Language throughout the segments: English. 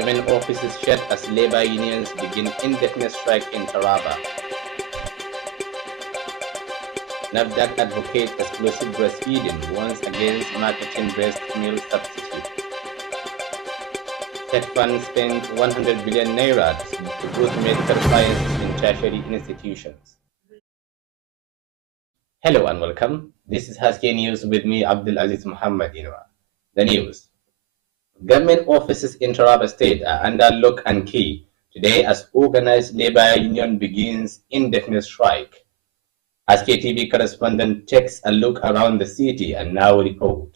Government offices shut as labor unions begin indefinite strike in Taraba. NAFDAC advocates exclusive breastfeeding warns against marketing breast milk substitute. Tech fund spent 100 billion naira to boost medical science in tertiary institutions. Hello and welcome. This is Haske News with me, Abdul Aziz Muhammad Inwa. The news. Government offices in Taraba State are under lock and key today as organized labor union begins indefinite strike. Haske TV correspondent takes a look around the city and now report.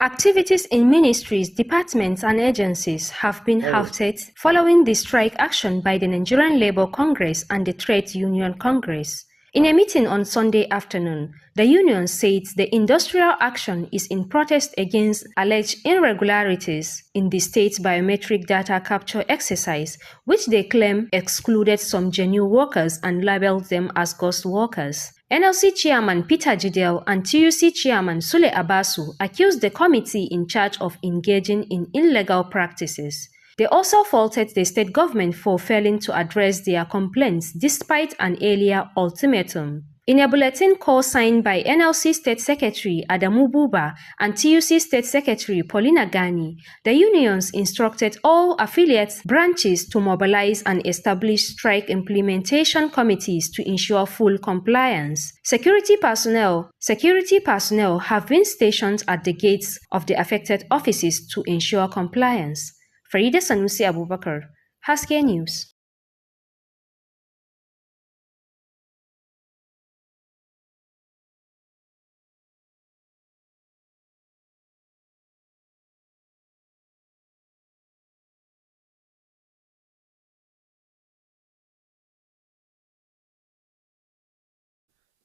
Activities in ministries, departments and agencies have been halted following the strike action by the Nigerian Labour Congress and the Trade Union Congress. In a meeting on Sunday afternoon, the union said the industrial action is in protest against alleged irregularities in the state's biometric data capture exercise, which they claim excluded some genuine workers and labeled them as ghost workers. NLC Chairman Peter Jidel and TUC Chairman Sule Abasu accused the committee in charge of engaging in illegal practices. They also faulted the state government for failing to address their complaints despite an earlier ultimatum. In a bulletin co-signed by NLC State Secretary Adamu Buba and TUC State Secretary Paulina Gani, the unions instructed all affiliate branches to mobilize and establish strike implementation committees to ensure full compliance. Security personnel have been stationed at the gates of the affected offices to ensure compliance. Farida Sanusi Abubakar, Haske News.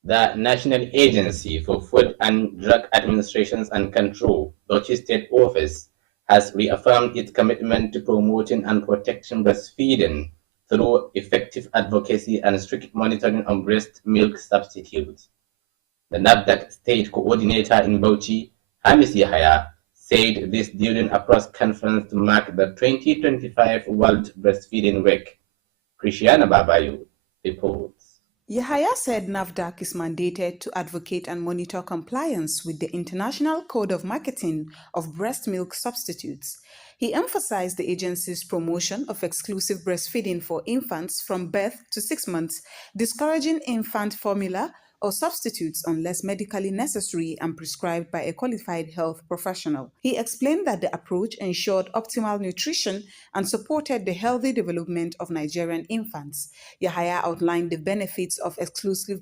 The National Agency for Food and Drug Administration and Control, Bauchi State Office, has reaffirmed its commitment to promoting and protecting breastfeeding through effective advocacy and strict monitoring of breast milk substitutes. The NAFDAC State Coordinator in Bauchi, Hamis Yahaya, said this during a press conference to mark the 2025 World Breastfeeding Week. Christiana Babayo reports. Yahaya said NAFDAC is mandated to advocate and monitor compliance with the International Code of Marketing of Breast Milk Substitutes. He emphasized the agency's promotion of exclusive breastfeeding for infants from birth to 6 months, discouraging infant formula or substitutes unless medically necessary and prescribed by a qualified health professional. He explained that the approach ensured optimal nutrition and supported the healthy development of Nigerian infants. Yahaya outlined the benefits of exclusive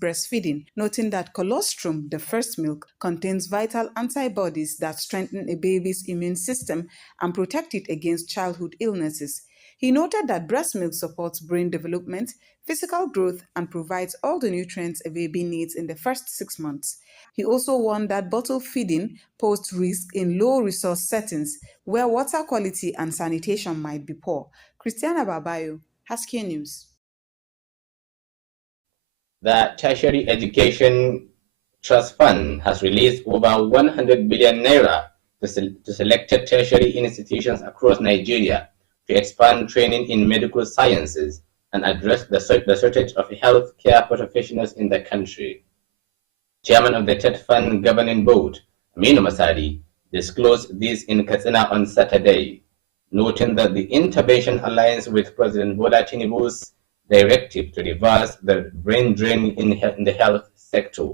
breastfeeding, noting that colostrum, the first milk, contains vital antibodies that strengthen a baby's immune system and protect it against childhood illnesses. He noted that breast milk supports brain development, physical growth, and provides all the nutrients a baby needs in the first 6 months. He also warned that bottle feeding posed risk in low-resource settings where water quality and sanitation might be poor. Christiana Babayo, Haske News. The Tertiary Education Trust Fund has released over 100 billion naira to selected tertiary institutions across Nigeria to expand training in medical sciences and address the shortage of health care professionals in the country. Chairman of the TED Fund Governing Board, Aminu Masari, disclosed this in Katsina on Saturday, noting that the intervention aligns with President Bola Tinubu's directive to reverse the brain drain in the health sector.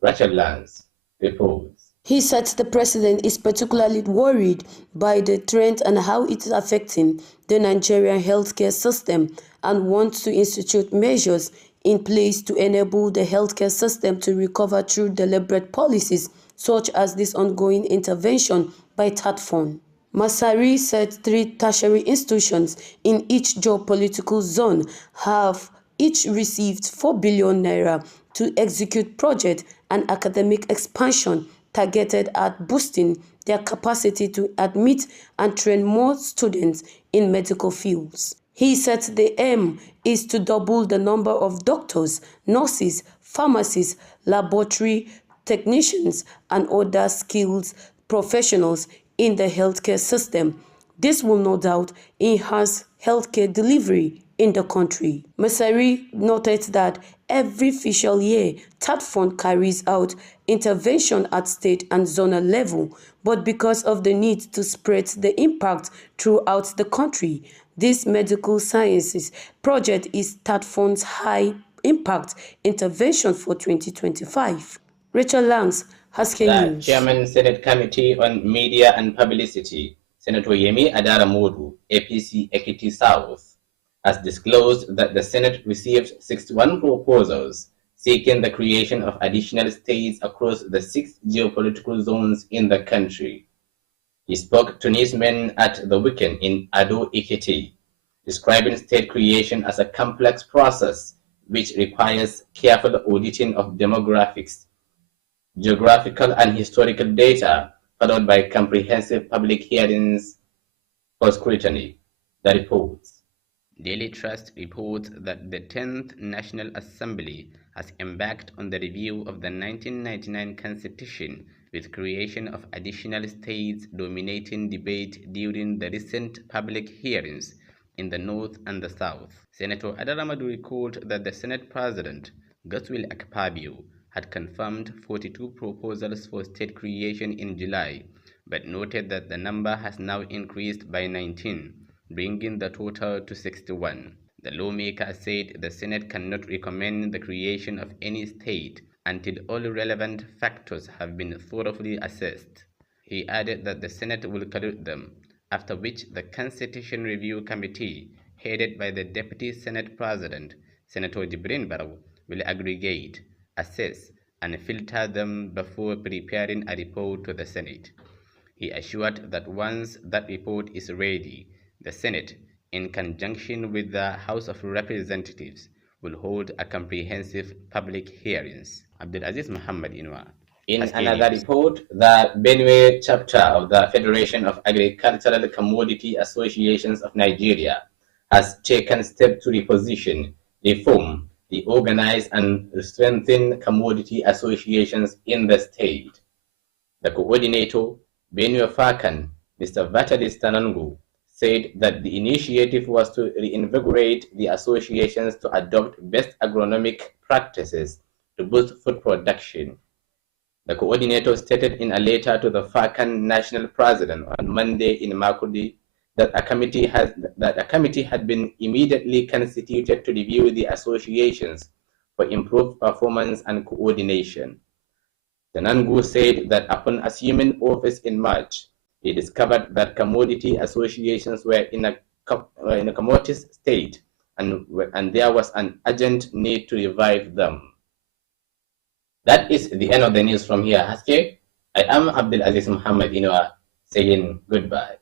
Rachel Lance reports. He said the president is particularly worried by the trend and how it is affecting the Nigerian healthcare system and wants to institute measures in place to enable the healthcare system to recover through deliberate policies such as this ongoing intervention by TED Fund. Masari said 3 tertiary institutions in each geopolitical zone have each received 4 billion naira to execute projects and academic expansion targeted at boosting their capacity to admit and train more students in medical fields. He said the aim is to double the number of doctors, nurses, pharmacists, laboratory technicians, and other skilled professionals in the healthcare system. This will no doubt enhance healthcare delivery in the country. Masari noted that every fiscal year, TAT Fund carries out intervention at state and zonal level, but because of the need to spread the impact throughout the country, this medical sciences project is TAT Fund's high impact intervention for 2025. Rachel Langs, Haske The News. Chairman Senate Committee on Media and Publicity, Senator Yemi Adaramodu, APC Ekiti South, has disclosed that the Senate received 61 proposals seeking the creation of additional states across the 6 geopolitical zones in the country. He spoke to newsmen at the weekend in Ado Ekiti, describing state creation as a complex process which requires careful auditing of demographics, geographical and historical data, followed by comprehensive public hearings for scrutiny. The reports. Daily Trust reports that the 10th National Assembly has embarked on the review of the 1999 Constitution, with creation of additional states dominating debate during the recent public hearings in the North and the South. Senator Adaramodu recalled that the Senate President, Godswill Akpabio, had confirmed 42 proposals for state creation in July, but noted that the number has now increased by 19, bringing the total to 61. The lawmaker said the Senate cannot recommend the creation of any state until all relevant factors have been thoroughly assessed. He added that the Senate will collate them, after which the Constitution Review Committee, headed by the Deputy Senate President, Senator Jibrin Barrow, will aggregate, assess, and filter them before preparing a report to the Senate. He assured that once that report is ready, the Senate, in conjunction with the House of Representatives, will hold a comprehensive public hearings. Abdulaziz Muhammad Inwa. In another report, the Benue chapter of the Federation of Agricultural Commodity Associations of Nigeria has taken steps to reposition, reform, reorganize, and strengthen commodity associations in the state. The coordinator, Benue Fakan, Mr. Vatalis Tanangu, said that the initiative was to reinvigorate the associations to adopt best agronomic practices to boost food production. The coordinator stated in a letter to the Fakan national president on Monday in Makurdi that a committee had been immediately constituted to review the associations for improved performance and coordination. Tanangu said that upon assuming office in March, he discovered that commodity associations were in a comatose state, and there was an urgent need to revive them. That is the end of the news from here, Haske. I am Abdulaziz Muhammad Inwa saying goodbye.